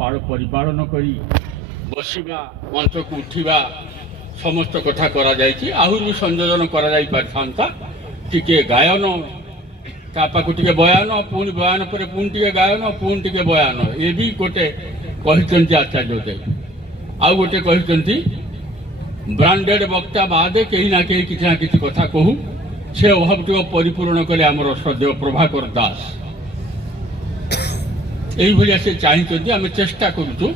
ପରିପାଳନ କରି ବସିବା ମଞ୍ଚକୁ ଉଠିବା ସମସ୍ତ କଥା କରାଯାଇଛି। ଆହୁରି ବି ସଂଯୋଜନ କରାଯାଇପାରିଥାନ୍ତା। ଟିକେ ଗାୟନ, ତା ପାଖକୁ ଟିକେ ବୟାନ, ପୁଣି ବୟାନ ପରେ ପୁଣି ଟିକେ ଗାୟନ, ପୁଣି ଟିକେ ବୟାନ, ଏ ବି ଗୋଟେ କହିଛନ୍ତି ଆଚାର୍ଯ୍ୟ ଦେବ। ଆଉ ଗୋଟେ କହିଛନ୍ତି ବ୍ରାଣ୍ଡେଡ ବକ୍ତା ବାଦେ କେହି ନା କେହି କିଛି ନା କିଛି କଥା କହୁ। ସେ ଅଭାବଟିକୁ ପରିପୂରଣ କଲେ ଆମର ଶ୍ରଦ୍ଧେୟ ପ୍ରଭାକର ଦାସ। এইভাবে সে চাহিଛନ୍ତି। ଆମେ ଚେଷ୍ଟା କରୁଛୁ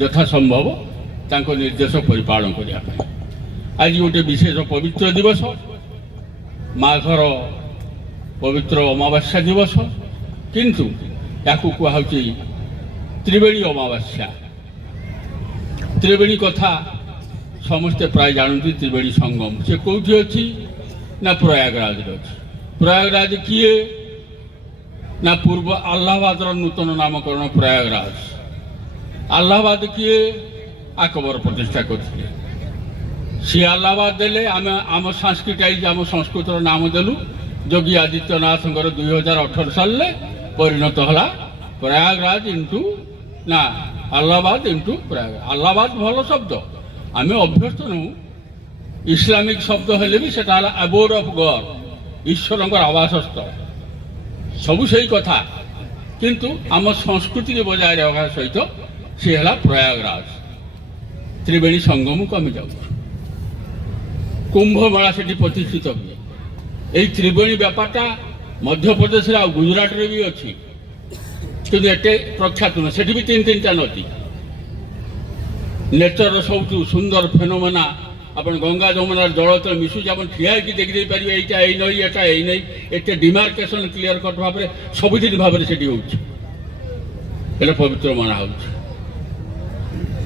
ଯଥାସମ୍ଭବ ତାଙ୍କ ନିର୍ଦ୍ଦେଶ ପରିପାଳନ କରିବା ପାଇଁ। ଆଜି ଗୋଟେ ବିଶେଷ ପବିତ୍ର ଦିବସ, ମାଘର ପବିତ୍ର ଅମାବାସ୍ୟା ଦିବସ, କିନ୍ତୁ ତାକୁ କୁହାହେଉଛି ତ୍ରିବେଣୀ ଅମାବାସ୍ୟା। ତ୍ରିବେଣୀ କଥା ସମସ୍ତେ ପ୍ରାୟ ଜାଣନ୍ତି। ତ୍ରିବେଣୀ ସଙ୍ଗମ ସେ କେଉଁଠି ଅଛି ନା ପ୍ରୟାଗରାଜରେ ଅଛି। ପ୍ରୟାଗରାଜ କିଏ ନା ପୂର୍ବ ଆହ୍ଲାବାଦର ନୂତନ ନାମକରଣ ପ୍ରୟାଗରାଜ। ଆହ୍ଲାବାଦ କିଏ? ଆକବର ପ୍ରତିଷ୍ଠା କରିଥିଲେ। ସିଏ ଆହ୍ଲାବାଦ ଦେଲେ, ଆମେ ଆମ ସାଂସ୍କ୍ରିଟାଇଜ ଆମ ସଂସ୍କୃତର ନାମ ଦେଲୁ। ଯୋଗୀ ଆଦିତ୍ୟନାଥଙ୍କର 2018 ସାଲରେ ପରିଣତ ହେଲା ପ୍ରୟାଗରାଜ ଇଣ୍ଟୁ ନା ଆହ୍ଲାବାଦ ଇଣ୍ଟୁ ପ୍ରୟାଗରାଜ। ଆହ୍ଲାବାଦ ଭଲ ଶବ୍ଦ, ଆମେ ଅଭ୍ୟସ୍ତ ନୁହଁ। ଇସଲାମିକ ଶବ୍ଦ ହେଲେ ବି ସେଟା ହେଲା ଆବୋର୍ଡ ଅଫ୍ ଗଡ୍, ଈଶ୍ୱରଙ୍କର ଆବାସସ୍ଥଳ। ସବୁ ସେଇ କଥା, କିନ୍ତୁ ଆମ ସଂସ୍କୃତିକୁ ବଜାୟ ରଖିବା ସହିତ ସେ ହେଲା ପ୍ରୟାଗରାଜ। ତ୍ରିବେଣୀ ସଙ୍ଗମକୁ ଆମେ ଯାଉଛୁ। କୁମ୍ଭମେଳା ସେଠି ପ୍ରତିଷ୍ଠିତ ହୁଏ। এই ত্রিবেণী ব্যাপারটা ମଧ୍ୟପ୍ରଦେଶରେ ଆଉ ଗୁଜରାଟରେ ବି ଅଛି, କିନ୍ତୁ ଏତେ ପ୍ରଖ୍ୟାତ ନୁହେଁ। ସେଠି ବି ତିନିଟା ନଦୀ। ନେଚରର ସବୁଠୁ ସୁନ୍ଦର ଫେନୋମେନା। ଆପଣ ଗଙ୍ଗା ଯମୁନାର ଜଳ ତଳେ ମିଶୁଛି, ଆପଣ ଠିଆ ହେଇକି ଦେଖିଦେଇପାରିବେ ଏଇଟା ଏଇ ନଈ, ଏଟା ଏଇ ନଈ। ଏତେ ଡିମାର୍କେସନ କ୍ଲିୟର କଟ୍ ଭାବରେ ସବୁଦିନ ଭାବରେ ସେଠି ହେଉଛି। এটা ପବିତ୍ର ମନା ହେଉଛି।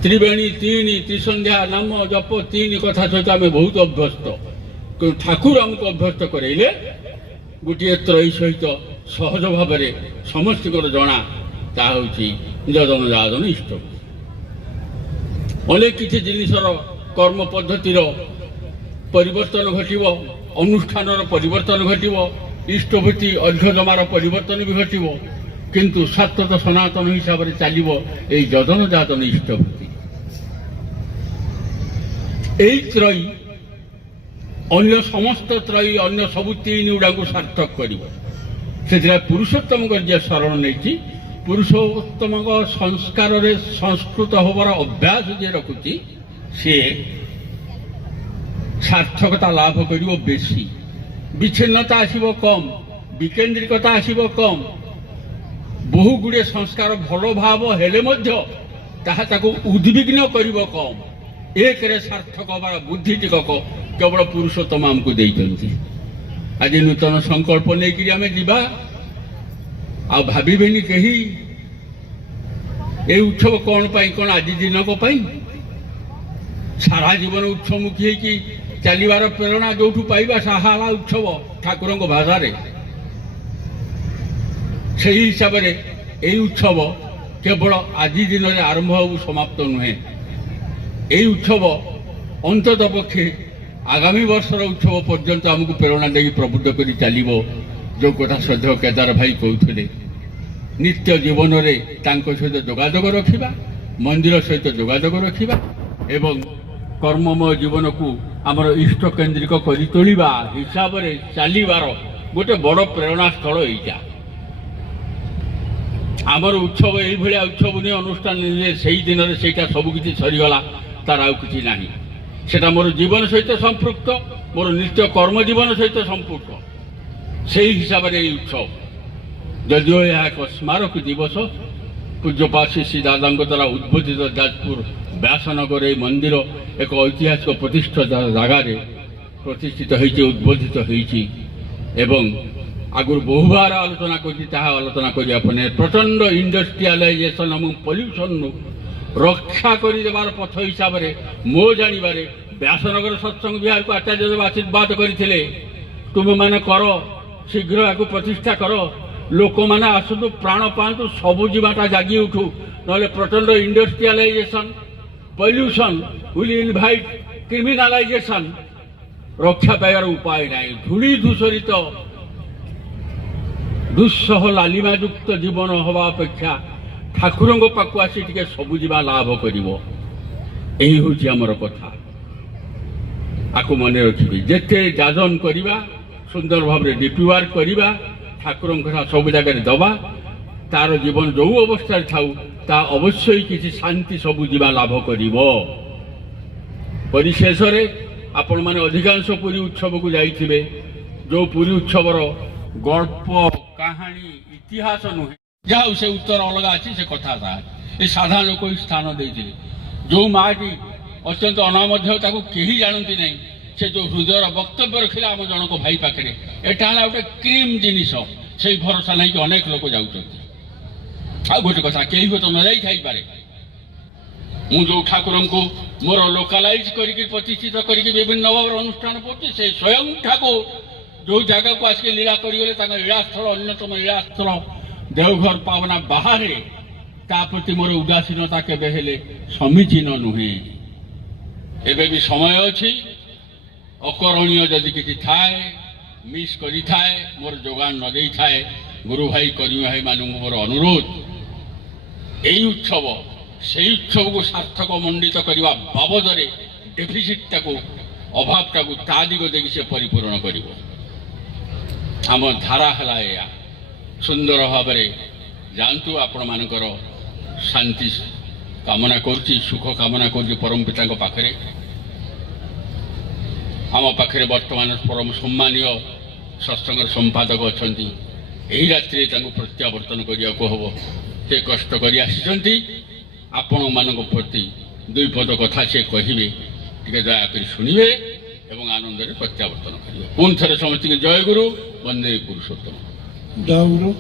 ତ୍ରିବେଣୀ ତିନି, ତ୍ରିସନ୍ଧ୍ୟା, ନାମ ଜପ ତିନି କଥା ସହିତ ଆମେ ବହୁତ ଅଭ୍ୟସ୍ତ। କିନ୍ତୁ ଠାକୁର ଆମକୁ ଅଭ୍ୟସ୍ତ କରାଇଲେ ଗୋଟିଏ ତ୍ରୟୀ ସହିତ ସହଜ ଭାବରେ ସମସ୍ତଙ୍କର ଜଣା, ତାହା ହେଉଛି ଯଦନ ଯାଦନ ଇଷ୍ଟ। ଅନେକ କିଛି ଜିନିଷର କର୍ମ ପଦ୍ଧତିର ପରିବର୍ତ୍ତନ ଘଟିବ, ଅନୁଷ୍ଠାନର ପରିବର୍ତ୍ତନ ଘଟିବ, ଇଷ୍ଟଭୂତି ଅର୍ଘ୍ୟଜମାର ପରିବର୍ତ୍ତନ ବି ଘଟିବ, କିନ୍ତୁ ଶାଶ୍ୱତ ସନାତନ ହିସାବରେ ଚାଲିବ এই ଯଦନ ଯାଦନ ଇଷ୍ଟଭୂତି। এই ତ୍ରୟୀ ଅନ୍ୟ ସମସ୍ତ ତ୍ରୟୀ, ଅନ୍ୟ ସବୁ ତିନି ଗୁଡ଼ାକୁ ସାର୍ଥକ କରିବ। ସେଥିରେ ପୁରୁଷୋତ୍ତମଙ୍କ ଯିଏ ଶରଣ ନେଇଛି, ପୁରୁଷୋତ୍ତମଙ୍କ ସଂସ୍କାରରେ ସଂସ୍କୃତ ହେବାର ଅଭ୍ୟାସ ଯିଏ ରଖୁଛି, ସିଏ ସାର୍ଥକତା ଲାଭ କରିବ ବେଶୀ। ବିଚ୍ଛିନ୍ନତା ଆସିବ କମ୍, ବିକେନ୍ଦ୍ରିକତା ଆସିବ କମ୍। ବହୁ ଗୁଡ଼ିଏ ସଂସ୍କାର ଭଲ ଭାବ ହେଲେ ମଧ୍ୟ ତାହା ତାକୁ ଉଦ୍ବିଗ୍ନ କରିବ କମ୍। ଏକରେ ସାର୍ଥକ ହେବାର ବୁଦ୍ଧି ଟିକକ କେବଳ ପୁରୁଷୋତ୍ତମ ଆମକୁ ଦେଇଛନ୍ତି। ଆଜି ନୂତନ ସଂକଳ୍ପ ନେଇକରି ଆମେ ଯିବା, ଆଉ ଭାବିବେନି କେହି ଏ ଉତ୍ସବ କ'ଣ ପାଇଁ, କ'ଣ ଆଜି ଦିନକ ପାଇଁ। ସାରା ଜୀବନ ଉତ୍ସବମୁଖୀ ହେଇକି ଚାଲିବାର ପ୍ରେରଣା ଯୋଉଠୁ ପାଇବା, ତାହା ହେଲା ଉତ୍ସବ ଠାକୁରଙ୍କ ଭାଷାରେ। ସେହି ହିସାବରେ এই ଉତ୍ସବ କେବଳ ଆଜି ଦିନରେ ଆରମ୍ଭ ହେଉ ସମାପ୍ତ ନୁହେଁ। এই ଉତ୍ସବ ଅନ୍ତତଃ ପକ୍ଷେ ଆଗାମୀ ବର୍ଷର ଉତ୍ସବ ପର୍ଯ୍ୟନ୍ତ ଆମକୁ ପ୍ରେରଣା ଦେଇ ପ୍ରବୁଦ୍ଧ କରି ଚାଲିବ। ଯେଉଁ କଥା ଶ୍ରଦ୍ଧେୟ କେଦାର ଭାଇ କହୁଥିଲେ, ନିତ୍ୟ ଜୀବନରେ ତାଙ୍କ ସହିତ ଯୋଗାଯୋଗ ରଖିବା, ମନ୍ଦିର ସହିତ ଯୋଗାଯୋଗ ରଖିବା ଏବଂ କର୍ମମୟ ଜୀବନକୁ ଆମର ଇଷ୍ଟ କେନ୍ଦ୍ରିକ କରି ତୋଳିବା ହିସାବରେ ଚାଲିବାର ଗୋଟେ ବଡ଼ ପ୍ରେରଣାସ୍ଥଳ ଏଇଟା। ଆମର ଉତ୍ସବ ଏଇଭଳିଆ ଉତ୍ସବ ନୁହେଁ, ଅନୁଷ୍ଠାନ ନୁହେଁ ସେଇ ଦିନରେ ସେଇଟା ସବୁକିଛି ସରିଗଲା, ତାର ଆଉ କିଛି ନାହିଁ। সেটা মোর জীবন সহিত সম্পৃক্ত, মোর নিত্য কর্মজীবন সহিত সম্পৃক্ত। সেই হিসাবে এই উৎসব, যদিও ଏହା ଏକ ସ୍ମାରକୀ ଦିବସ, ପୂଜ୍ୟପାଦ ଶ୍ରୀ ଦାଦାଙ୍କ ଦ୍ୱାରା ଉଦ୍ବୋଧିତ ଯାଜପୁର ବ୍ୟାସନଗର এই ମନ୍ଦିର ଏକ ଐତିହାସିକ ପ୍ରତିଷ୍ଠିତ ଜାଗାରେ ପ୍ରତିଷ୍ଠିତ ହୋଇଛି, ଉଦ୍ବୋଧିତ ହୋଇଛି ଏବଂ ଆଗରୁ ବହୁବାର ଆଲୋଚନା କରିଛି। ତାହା ଆଲୋଚନା କରିବା ପରେ ପ୍ରଚଣ୍ଡ ଇଣ୍ଡଷ୍ଟ୍ରିଆଲାଇଜେସନ ଏବଂ ପଲ୍ୟୁସନରୁ ରକ୍ଷା କରିଦେବାର ପଥ ହିସାବରେ ମୋ ଜାଣିବାରେ ବ୍ୟାସନଗର ସତ୍ସଙ୍ଗ ବିହାରକୁ ଆଚାର୍ଯ୍ୟ ଦେବ ଆଶୀର୍ବାଦ କରିଥିଲେ, ତୁମେମାନେ କର, ଶୀଘ୍ର ଏହାକୁ ପ୍ରତିଷ୍ଠା କର, ଲୋକମାନେ ଆସନ୍ତୁ, ପ୍ରାଣ ପାଆନ୍ତୁ, ସବୁ ଜୀବାଟା ଜାଗି ଉଠୁ, ନହେଲେ ପ୍ରଚଣ୍ଡ ଇଣ୍ଡଷ୍ଟ୍ରିଆଲାଇଜେସନ ପଲ୍ୟୁସନ ୱିଲ୍ ଇନଭାଇଟ୍ କ୍ରିମିନାଲାଇଜେସନ। ରକ୍ଷା ପାଇବାର ଉପାୟ ନାହିଁ। ଧୂଳି ଧୂସରିତ ଦୁଃସହ ଲାଲିମାଯୁକ୍ତ ଜୀବନ ହେବା ଅପେକ୍ଷା ଠାକୁରଙ୍କ ପାଖକୁ ଆସି ଟିକେ ସବୁଜିମା ଲାଭ କରିବ। ଏହି ହେଉଛି ଆମର କଥା। ଆକୁ ମନେ ରଖିବେ। ଯେତେ ଯାଜନ କରିବା, ସୁନ୍ଦର ଭାବରେ ଡିପି ୱାର୍କ କରିବା, ଠାକୁରଙ୍କ କଥା ସବୁ ଜାଗାରେ ଦେବା, ତାର ଜୀବନ ଯେଉଁ ଅବସ୍ଥାରେ ଥାଉ ତା ଅବଶ୍ୟ କିଛି ଶାନ୍ତି ସବୁଜିମା ଲାଭ କରିବ। ପରିଶେଷରେ ଆପଣମାନେ ଅଧିକାଂଶ ପୁରୀ ଉତ୍ସବକୁ ଯାଇଥିବେ। ଯେଉଁ ପୁରୀ ଉତ୍ସବର ଗଳ୍ପ କାହାଣୀ ଇତିହାସ ନୁହେଁ, ଯାହା ହଉ ସେ ଉତ୍ତର ଅଲଗା ଅଛି, ସେ କଥା ତାହା। ଏ ସାଧାରଣ ଲୋକ ସ୍ଥାନ ଦେଇଥିଲେ। ଯେଉଁ ମାଆଟି ଅତ୍ୟନ୍ତ ଅନାମଧ୍ୟ, ତାକୁ କେହି ଜାଣନ୍ତି ନାହିଁ, ସେ ଯେଉଁ ହୃଦୟର ବକ୍ତବ୍ୟ ରଖିଲା ଆମ ଜଣକ ଭାଇ ପାଖରେ, ଏଟା ହେଲା ଗୋଟେ କ୍ରିମ୍ ଜିନିଷ। ସେଇ ଭରସା ନେଇକି ଅନେକ ଲୋକ ଯାଉଛନ୍ତି। ଆଉ ଗୋଟେ କଥା, କେହି ହୁଏତ ନ ଯାଇ ଥାଇପାରେ। ମୁଁ ଯେଉଁ ଠାକୁରଙ୍କୁ ମୋର ଲୋକାଲାଇଜ କରିକି ପ୍ରତିଷ୍ଠିତ କରିକି ବିଭିନ୍ନ ଭାବରେ ଅନୁଷ୍ଠାନ କରୁଛି, ସେ ସ୍ୱୟଂ ଠାକୁର ଯେଉଁ ଜାଗାକୁ ଆସିକି ଲୀଳା କରିଗଲେ, ତାଙ୍କ ଲୀଳାସ୍ଥଳ ଅନ୍ୟତମ ଲୀଳାସ୍ଥଳ ଦେଓଘର ପାବନା ବାହାରେ, ତା ପ୍ରତି ମୋର ଉଦାସୀନତା କେବେ ହେଲେ ସମୀଚୀନ ନୁହେଁ। ଏବେ ବି ସମୟ ଅଛି। ଅକରଣୀୟ ଯଦି କିଛି ଥାଏ, ମିସ୍ କରିଥାଏ, ମୋର ଯୋଗାଣ ନ ଦେଇଥାଏ, ଗୁରୁ ଭାଇ କର୍ମୀ ଭାଇମାନଙ୍କୁ ମୋର ଅନୁରୋଧ, ଏହି ଉତ୍ସବ ସେହି ଉତ୍ସବକୁ ସାର୍ଥକ ମଣ୍ଡିତ କରିବା ବାବଦରେ ଡେଫିସିଟ୍ଟାକୁ, ଅଭାବଟାକୁ ତା ଦିଗ ଦେଇକି ସେ ପରିପୂରଣ କରିବ। ଆମ ଧାରା ହେଲା ଏଇଆ। ସୁନ୍ଦର ଭାବରେ ଯାଆନ୍ତୁ। ଆପଣମାନଙ୍କର ଶାନ୍ତି କାମନା କରୁଛି, ସୁଖ କାମନା କରୁଛି ପରମ ପିତାଙ୍କ ପାଖରେ। ଆମ ପାଖରେ ବର୍ତ୍ତମାନ ପରମ ସମ୍ମାନୀୟ ସତ୍ସଙ୍ଗର ସମ୍ପାଦକ ଅଛନ୍ତି। ଏହି ରାତ୍ରିରେ ତାଙ୍କୁ ପ୍ରତ୍ୟାବର୍ତ୍ତନ କରିବାକୁ ହେବ। ସେ କଷ୍ଟ କରି ଆସିଛନ୍ତି। ଆପଣମାନଙ୍କ ପ୍ରତି ଦୁଇ ପଦ କଥା ସେ କହିବେ, ଟିକେ ଦୟାକରି ଶୁଣିବେ ଏବଂ ଆନନ୍ଦରେ ପ୍ରତ୍ୟାବର୍ତ୍ତନ କରିବେ। ପୁଣି ଥରେ ସମସ୍ତଙ୍କୁ ଜୟ ଗୁରୁ, ବନ୍ଦେ ପୁରୁଷୋତ୍ତମ। ଜୟ ଗୁରୁ।